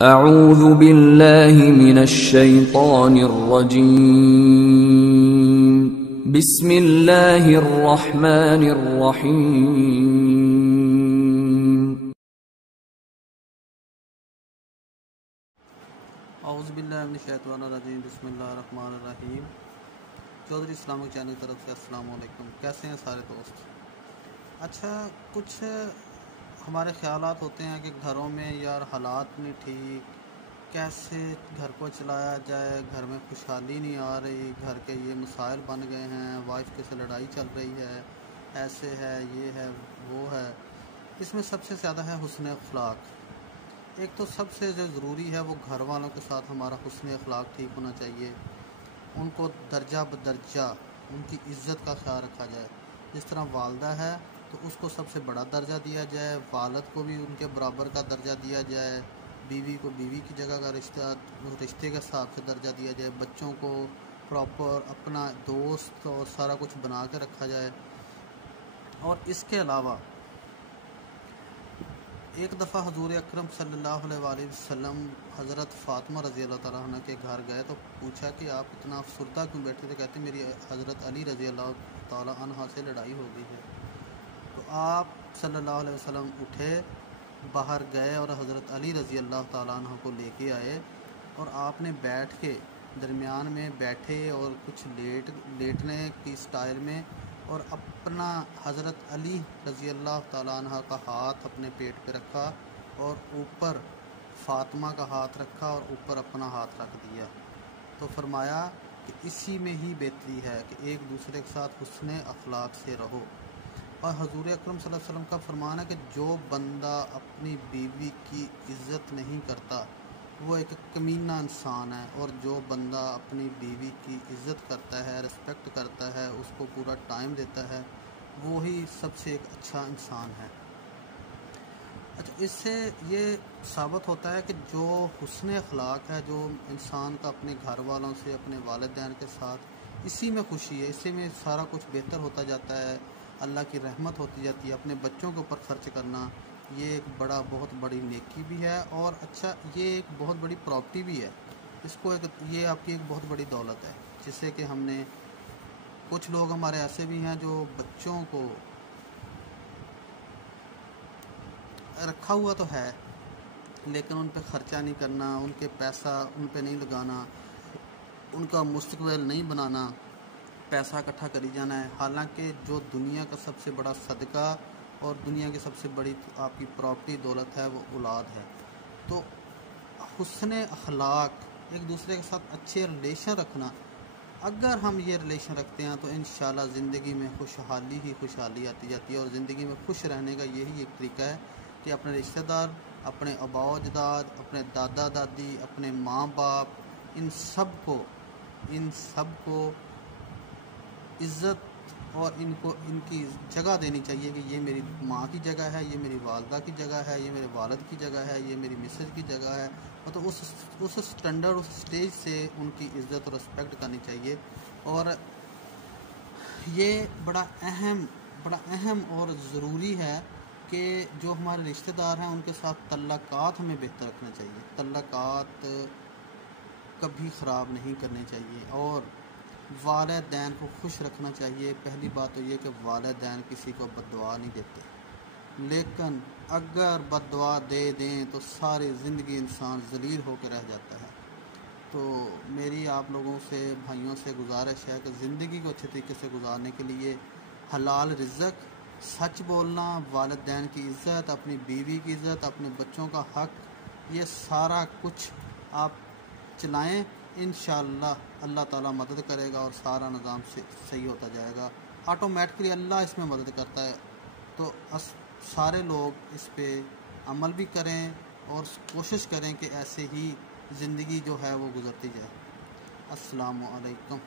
اعوذ باللہ من الشیطان الرجیم بسم اللہ الرحمن الرحیم اعوذ باللہ من الشیطان الرجیم بسم اللہ الرحمن الرحیم۔ چودھری اسلامک چینل کی طرف سے السلام علیکم۔ کیسے ہیں سارے دوست؟ اچھا، کچھ ہمارے خیالات ہوتے ہیں کہ گھروں میں یار حالات نہیں ٹھیک، کیسے گھر کو چلایا جائے، گھر میں خوشحالی نہیں آ رہی، گھر کے یہ مسائل بن گئے ہیں، وائف کے سے لڑائی چل رہی ہے، ایسے ہے، یہ ہے، وہ ہے۔ اس میں سب سے زیادہ ہے حسن اخلاق۔ ایک تو سب سے جو ضروری ہے وہ گھر والوں کے ساتھ ہمارا حسن اخلاق ٹھیک ہونا چاہیے، ان کو درجہ بدرجہ ان کی عزت کا خیال رکھا جائے۔ جس طرح والدہ ہے تو اس کو سب سے بڑا درجہ دیا جائے، والد کو بھی ان کے برابر کا درجہ دیا جائے، بیوی کو بیوی کی جگہ کا رشتے کے حساب سے درجہ دیا جائے، بچوں کو پراپر اپنا دوست اور سارا کچھ بنا کے رکھا جائے۔ اور اس کے علاوہ ایک دفعہ حضور اکرم صلی اللہ علیہ وآلہ وسلم حضرت فاطمہ رضی اللہ تعالیٰ عنہ کے گھر گئے تو پوچھا کہ آپ اتنا افسردہ کیوں بیٹھے تھے؟ کہتے میری حضرت علی رضی اللہ تعالیٰ عنہ سے لڑائی ہو گئی ہے۔ تو آپ صلی اللہ علیہ وسلم اٹھے، باہر گئے اور حضرت علی رضی اللہ تعالیٰ عنہ کو لے کے آئے، اور آپ نے بیٹھ کے درمیان میں بیٹھے اور کچھ لیٹنے کی سٹائل میں، اور اپنا حضرت علی رضی اللہ تعالیٰ عنہ کا ہاتھ اپنے پیٹ پہ رکھا اور اوپر فاطمہ کا ہاتھ رکھا اور اوپر اپنا ہاتھ رکھ دیا۔ تو فرمایا کہ اسی میں ہی بہتری ہے کہ ایک دوسرے کے ساتھ حسن اخلاق سے رہو۔ اور حضور اکرم صلی اللہ علیہ وسلم کا فرمان ہے کہ جو بندہ اپنی بیوی کی عزت نہیں کرتا وہ ایک کمینہ انسان ہے، اور جو بندہ اپنی بیوی کی عزت کرتا ہے، رسپیکٹ کرتا ہے، اس کو پورا ٹائم دیتا ہے، وہی سب سے ایک اچھا انسان ہے۔ اچھا، اس سے یہ ثابت ہوتا ہے کہ جو حسن اخلاق ہے جو انسان کا اپنے گھر والوں سے، اپنے والدین کے ساتھ، اسی میں خوشی ہے، اسی میں سارا کچھ بہتر ہوتا جاتا ہے، اللہ کی رحمت ہوتی جاتی ہے۔ اپنے بچوں کے اوپر خرچ کرنا یہ ایک بہت بڑی نیکی بھی ہے، اور اچھا یہ ایک بہت بڑی پراپرٹی بھی ہے۔ اس کو یہ آپ کی ایک بہت بڑی دولت ہے، جس سے کہ ہم نے کچھ لوگ ہمارے ایسے بھی ہیں جو بچوں کو رکھا ہوا تو ہے لیکن ان پہ خرچہ نہیں کرنا، ان کے پیسہ ان پہ نہیں لگانا، ان کا مستقبل نہیں بنانا، پیسہ اکٹھا کری جانا ہے۔ حالانکہ جو دنیا کا سب سے بڑا صدقہ اور دنیا کی سب سے بڑی آپ کی پراپرٹی دولت ہے وہ اولاد ہے۔ تو حسن اخلاق، ایک دوسرے کے ساتھ اچھے ریلیشن رکھنا، اگر ہم یہ ریلیشن رکھتے ہیں تو انشاءاللہ زندگی میں خوشحالی ہی خوشحالی آتی جاتی ہے۔ اور زندگی میں خوش رہنے کا یہی ایک طریقہ ہے کہ اپنے رشتہ دار، اپنے آباء و اجداد، اپنے دادا دادی، اپنے ماں باپ، ان سب کو عزت اور ان کی جگہ دینی چاہیے کہ یہ میری ماں کی جگہ ہے، یہ میری والدہ کی جگہ ہے، یہ میرے والد کی جگہ ہے، یہ میری مسز کی جگہ ہے۔ تو اس سٹینڈرڈ، اس سٹیج سے ان کی عزت اور رسپیکٹ کرنی چاہیے۔ اور یہ بڑا اہم اور ضروری ہے کہ جو ہمارے رشتہ دار ہیں ان کے ساتھ تعلقات ہمیں بہتر رکھنا چاہیے، تعلقات کبھی خراب نہیں کرنے چاہیے، اور والدین کو خوش رکھنا چاہیے۔ پہلی بات تو یہ کہ والدین کسی کو بد دعا نہیں دیتے، لیکن اگر بد دعا دے دیں تو ساری زندگی انسان ذلیل ہو کے رہ جاتا ہے۔ تو میری آپ لوگوں سے، بھائیوں سے گزارش ہے کہ زندگی کو اچھے طریقے سے گزارنے کے لیے حلال رزق، سچ بولنا، والدین کی عزت، اپنی بیوی کی عزت، اپنے بچوں کا حق، یہ سارا کچھ آپ چلائیں، انشاءاللہ اللہ تعالیٰ مدد کرے گا اور سارا نظام صحیح ہوتا جائے گا۔ آٹومیٹکلی اللہ اس میں مدد کرتا ہے۔ تو سارے لوگ اس پہ عمل بھی کریں اور کوشش کریں کہ ایسے ہی زندگی جو ہے وہ گزرتی جائے۔ السلام علیکم۔